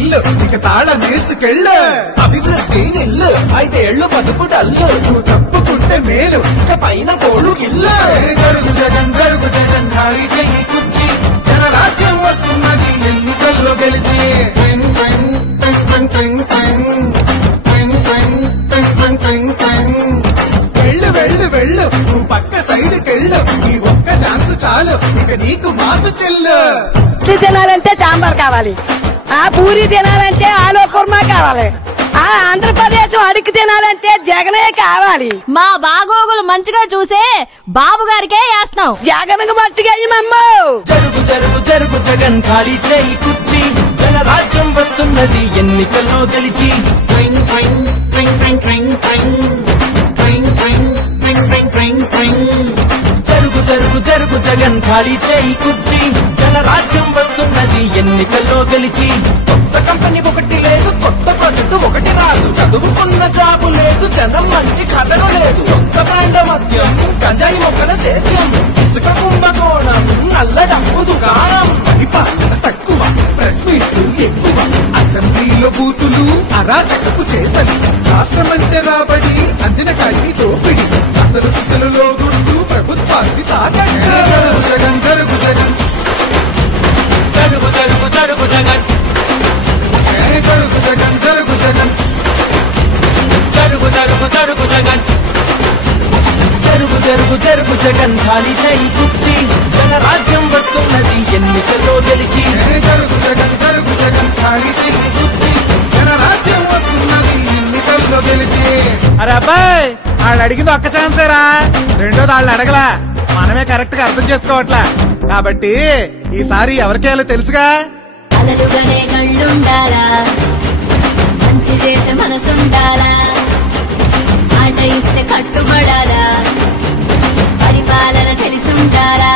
ఇల్లు ఇక తాళం వేసుకెళ్ళు. అభివృద్ధి ఇల్లు 5 ఏళ్ళు బతుకు డల్లు. నువ్వు తప్పుకుంటే మేలు ఇక పైన కోడు ఇల్లు. జరుగు జగన్ జరుగు జగన్ ఖాళీ చెయ్యి కుర్చీ జనరాజ్యం వస్తున్నది ఎన్నికల్లో గెలిచి. వెళ్ళు వెళ్ళు వెళ్ళు నువ్వు పక్క సైడ్ కెళ్ళు. ఈ ఒక్క ఛాన్స్ చాలు ఇక నీకు మాకు చెల్లు. ఇడ్లీ తినాలంటే సాంబార్ కావాలి, ఆ పూరి తినాలంటే ఆలు కుర్మా కావాలి, ఆ ఆంధ్రప్రదేశ్ అడిగి తినాలంటే జగనే కావాలి. మా బాగోగులు మంచిగా చూసే బాబు గారికే వేస్తాం. జగన్కు మట్టిగా జరుగు జరుగు జరుగు జగన్ ఖాళీ చేయి కుర్చీ జనరాజ్యం వస్తున్నది ఎన్నికల్లో గెలిచి. జరుగు జరుగు జరుగు జగన్ ఖాళీ చేయి కుర్చీ జనరాజ్యం వస్తున్నది ఎన్నికల్లో గెలిచి. కొత్త కంపెనీ ఒకటి లేదు, కొత్త ప్రాజెక్టు ఒకటి రాదు, చదువుకున్న జాబు లేదు, జనం మంచి కథలు లేదు. సొంత బ్రాండ్ మద్యం, గంజాయి మొక్కల సేద్యం, ఇసుక కుంభకోణం, నల్ల డబ్బు దుకాణం. పరిపాలన తక్కువ, ప్రెస్ మీట్లు ఎక్కువ, అసెంబ్లీలో బూతులు, అరాచకపు చేతలు, రాష్ట్రమంటే రాబడి, అందిన కాడికి దోపిడి, అసలు సిసలులో గుడ్డు, ప్రభుత్వాస్తి తాకట్టు. జరుగు జగన్ జరుగు జగన్ జరుగు జరుగు జరుగు జగన్ జరుగు జగన్ జరుగు జగన్ జరుగు జరుగు జరుగు జగన్ జరుగు జరుగు జరుగు జగన్ ఖాళీ చేయి కుర్చీ జనరాజ్యం వస్తున్నది ఎన్నికల్లో గెలిచి. జరుగు జగన్ జరుగు జగన్ ఖాళీ చెయ్యి కుర్చీ జనరాజ్యం వస్తున్నది ఎన్నికల్లో గెలిచి. అరే అబ్బాయి, వాళ్ళు అడిగింది ఒక్క ఛాన్సేరా, రెండోది వాళ్ళు అడగలా. మనమే కరెక్ట్ గా అర్థం చేసుకోవట్లా. కాబట్టి ఈసారి ఎవరికేయాలో తెలుసుగా. అలలుగానే కళ్ళుండాలా, మంచి చేసే మనసుండాలా, ఆట ఇస్తే కట్టుబడాలా, పరిపాలన తెలిసుండాలా.